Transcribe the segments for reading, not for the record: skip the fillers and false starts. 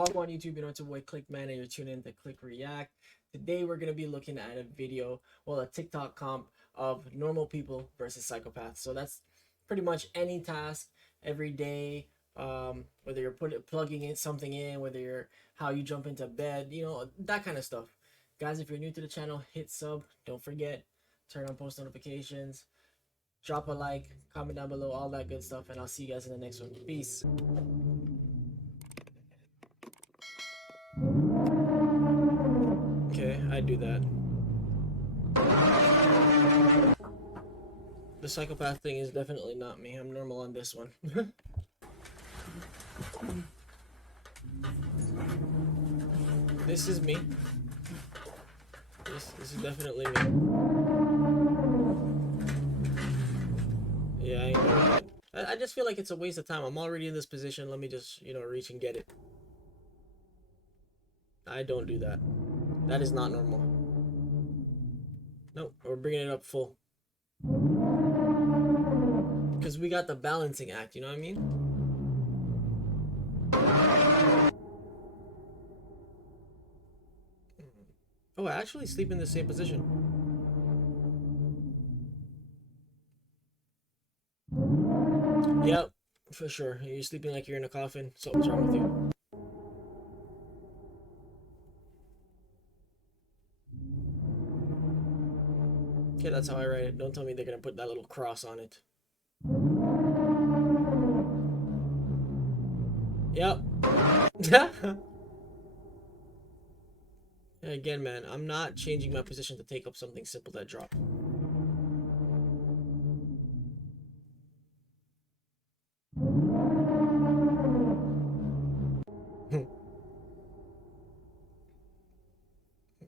Welcome on YouTube, you know it's your boy Clickman and you're tuning in to Click React. Today we're going to be looking at a video, well a TikTok comp of normal people versus psychopaths. So that's pretty much any task every day, whether you're plugging in something in, whether you're how you jump into bed, you know, that kind of stuff. Guys, if you're new to the channel, hit sub, don't forget, turn on post notifications, drop a like, comment down below, all that good stuff, and I'll see you guys in the next one. Peace. Okay, I do that. The psychopath thing is definitely not me. I'm normal on this one. This is me. This is definitely me. Yeah, I ain't doing that. I just feel like it's a waste of time. I'm already in this position. Let me just, you know, reach and get it. I don't do that. That is not normal. Nope, we're bringing it up full. Because we got the balancing act, you know what I mean? Oh, I actually sleep in the same position. Yep, for sure. You're sleeping like you're in a coffin. Something's wrong with you. Okay, that's how I write it. Don't tell me they're gonna put that little cross on it. Yep. Again, man, I'm not changing my position to take up something simple that dropped.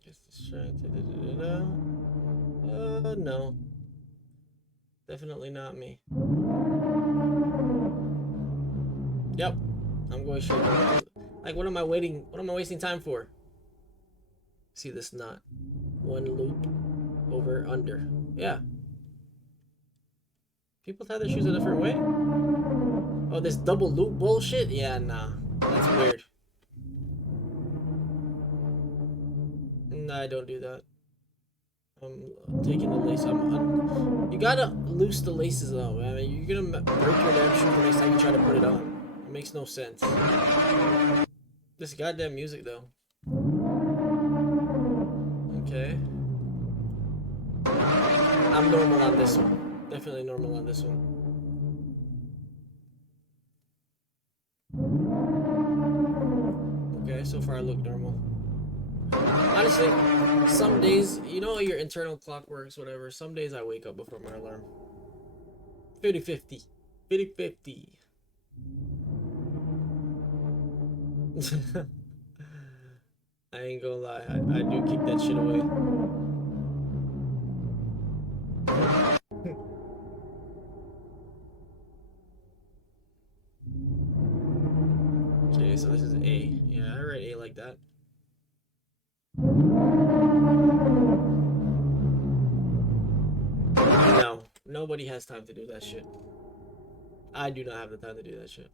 Just distracted. No. Definitely not me. Yep. I'm going straight. Like, what am I waiting? What am I wasting time for? See this knot. One loop over under. Yeah. People tie their shoes a different way? Oh, this double loop bullshit? Yeah, nah. That's weird. Nah, I don't do that. I'm taking the lace. You gotta loose the laces though, man. You're gonna break your damn shoe the next time you try to put it on. It makes no sense. This goddamn music though. Okay. I'm normal on this one. Definitely normal on this one. Okay, so far I look normal. Honestly, some days, you know, your internal clock works, whatever. Some days I wake up before my alarm. 50-50. 50-50. I ain't gonna lie, I do kick that shit away. Okay, so this is A. Yeah, I write A like that. No, nobody has time to do that shit. I do not have the time to do that shit.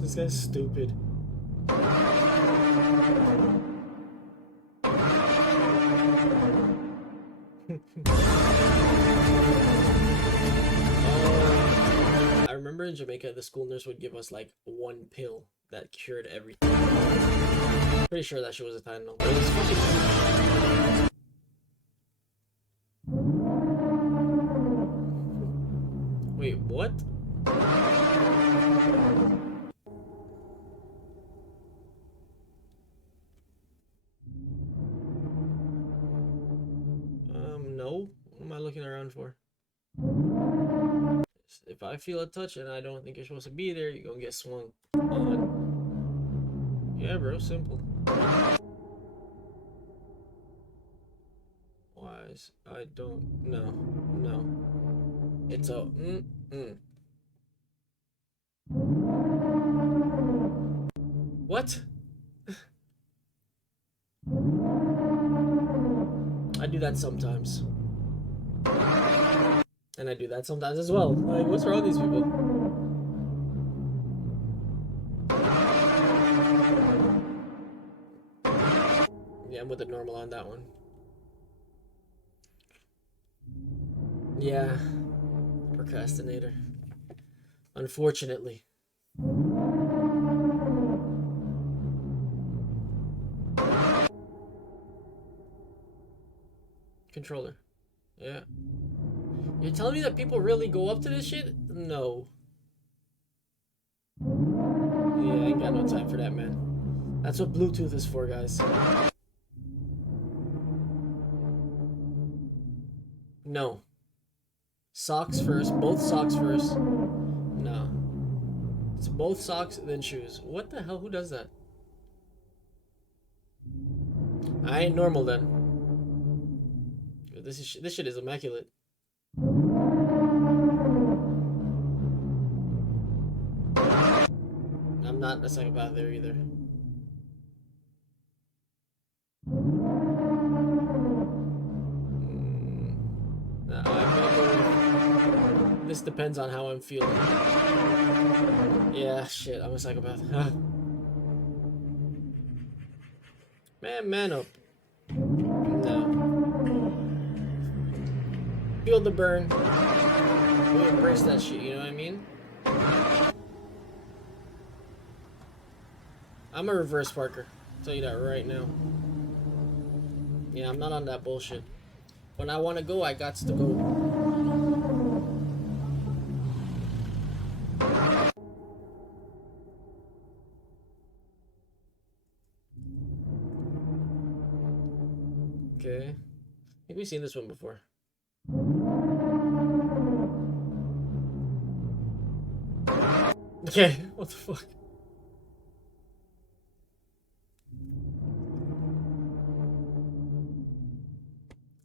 This guy's stupid. I remember in Jamaica, the school nurse would give us like one pill that cured everything. Pretty sure that shit was a Tylenol. But it was fucking. Wait, what? No. What am I looking around for? If I feel a touch and I don't think you're supposed to be there, you're gonna get swung on. Yeah, bro, simple. Why guys. I don't know. No. It's a What? I do that sometimes. And I do that sometimes as well. Like, what's wrong with these people? Yeah, I'm with the normal on that one. Yeah. Procrastinator. Unfortunately. Controller. Yeah. You're telling me that people really go up to this shit? No. Yeah, I ain't got no time for that, man. That's what Bluetooth is for, guys. No. Socks first. Both socks first. No. It's both socks, then shoes. What the hell? Who does that? I ain't normal then. This shit is immaculate. I'm not a psychopath there either. This depends on how I'm feeling. Yeah, shit, I'm a psychopath. Man up. No. Feel the burn. We embrace that shit, you know what I mean? I'm a reverse Parker. I'll tell you that right now. Yeah, I'm not on that bullshit. When I want to go, I got to go. Okay. I think we've seen this one before. Okay, what the fuck?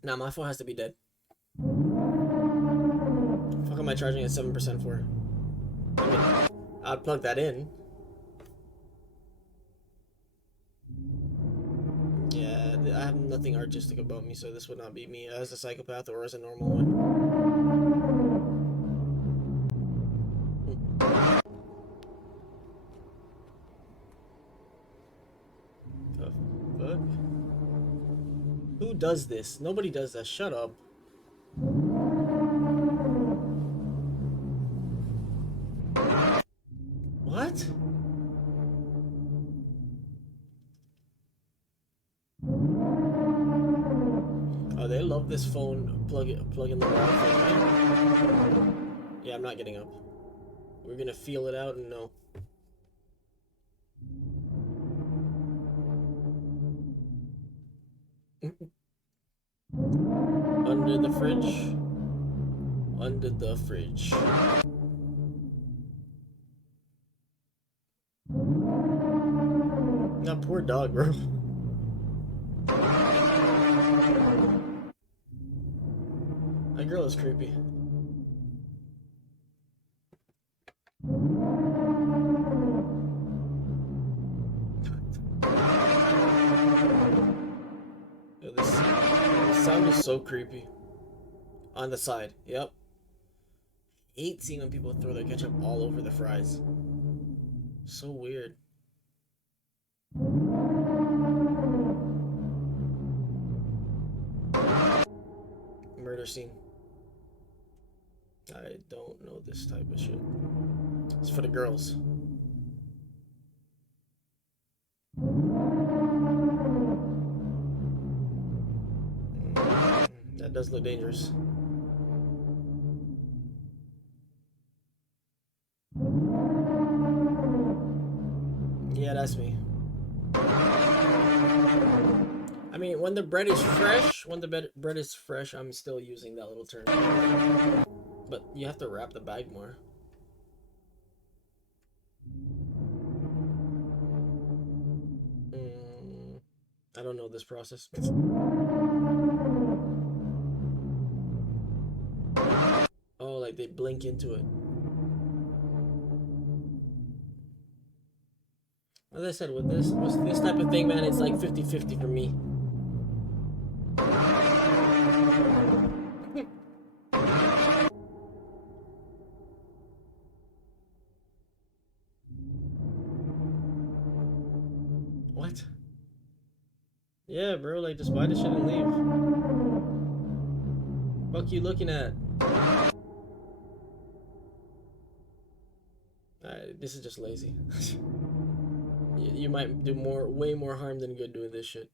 Nah, my phone has to be dead. Fuck am I charging at 7% for? I mean, I'd plug that in. Yeah, I have nothing artistic about me, so this would not be me as a psychopath or as a normal one. The fuck? Who does this? Nobody does that. Shut up. What? Oh, they love this phone plug in the wall thing, right? Yeah, I'm not getting up. We're gonna feel it out and no. Under the fridge. Under the fridge. That poor dog, bro. That girl is creepy. Yo, this sound is so creepy. On the side, yep. Hate seeing when people throw their ketchup all over the fries. So weird. Murder scene. I don't know this type of shit. It's for the girls. That does look dangerous. Yeah, that's me. I mean, when the bread is fresh, I'm still using that little term. But you have to wrap the bag more. I don't know this process. like they blink into it. As I said, with this type of thing, man, it's like 50-50 for me. What? Yeah, bro, like just buy the shit and leave. Fuck you looking at? This is just lazy. You might do way more harm than good doing this shit.